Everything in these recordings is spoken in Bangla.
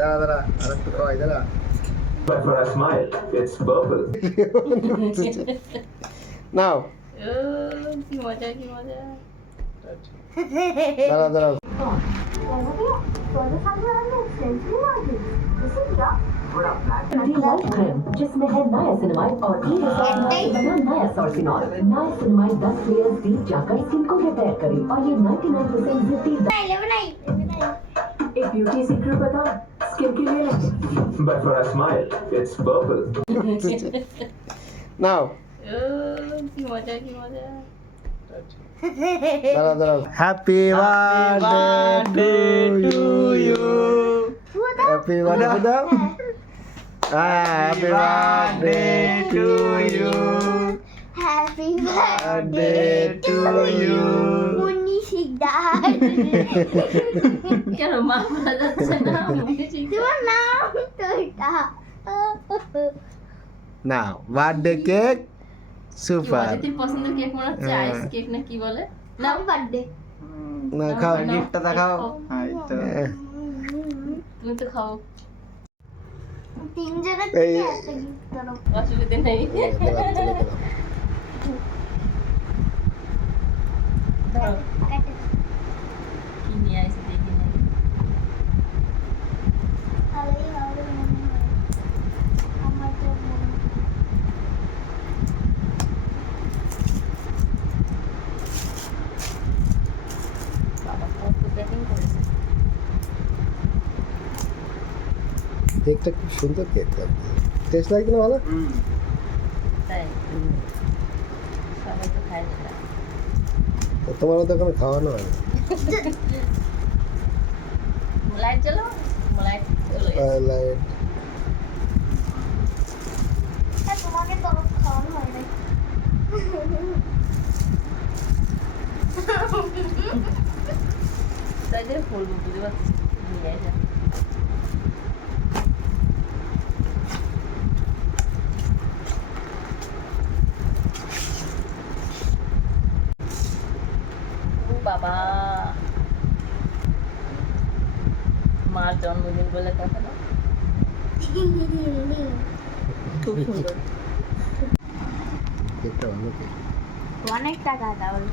দাঁড়া দাঁড়া আর একটু খাওয়াই দাঁড়া। But for a smile, it's purple. নাও কি মজা কি মজা। দাঁড়া দাঁড়া। जिसमें है नायासिनामाइड और नया सॉर्सिनॉल। नायासिनामाइड 10 लेयर्स डीप जाकर स्किन को रिपेयर करे और ये 99% जिद्दी एक ब्यूटी सीक्रेट बताओ स्किन के लिए But for a smile, it's purple. নাও কি মজা কি মজা। দাঁড়া দাঁড়া। Happy birthday to you. Happy birthday দাও। Happy birthday to you. Happy birthday to you. মুনিশিকদার কেন মা বলা যাচ্ছে না? তোমার নাম তো এটা। নাও বার্থডে কেক সুপার। অদিতির পছন্দের কেক মনে হচ্ছে আইস কেক না কি বলে না? নাম বার্থডে না খাও। গিফটটা দেখাও। তুমি তো খাও, তিনজনের এই- থেকে একটা গিফট করো। অসুবিধা নেই। দাও, কাটে। কি নিয়ে আইসে দেখি না। ভালোই হবে মনে হয়। আমার তো মনে হয়। বাবা কত প্যাকিং করেছে। কেকটা খুব সুন্দর কেক। টেস্ট লাগছে না ভালো? তাই সবাই তো খায় না। তোমার তো কোনো খাওয়ানো হয় না। লাইট জ্বালো, লাইট চলে গেছে। লাইট হ্যাঁ, তোমাকে তো খাওয়ানো হয় না। তাই দিয়ে বলবো বুঝতে পারছিস নিয়ে যা। ও বাবা, মার জন্মদিন বলে কথা না, খুব সুন্দর। কেকটা ভালো কেক। অনেক টাকা তাহলে।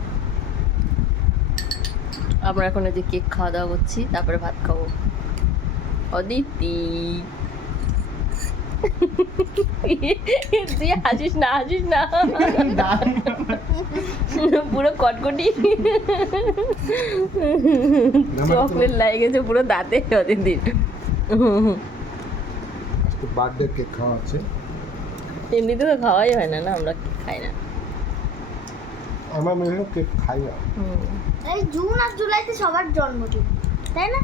আমরা এখন এই যে কেক খাওয়া দাওয়া করছি, তারপরে ভাত খাবো। অদিতি তুই হাসিস না, হাসিস না, পুরো কটকটি চকলেট লাগে গেছে পুরো দাঁতে অদিতির। আজকে বার্থডে কেক খাওয়া হচ্ছে। এমনিতে তো খাওয়াই হয় না, না আমরা খাই না। আমার মেয়ে কেক খাই না। এই জুন আর জুলাইতে সবার জন্মদিন, তাই না?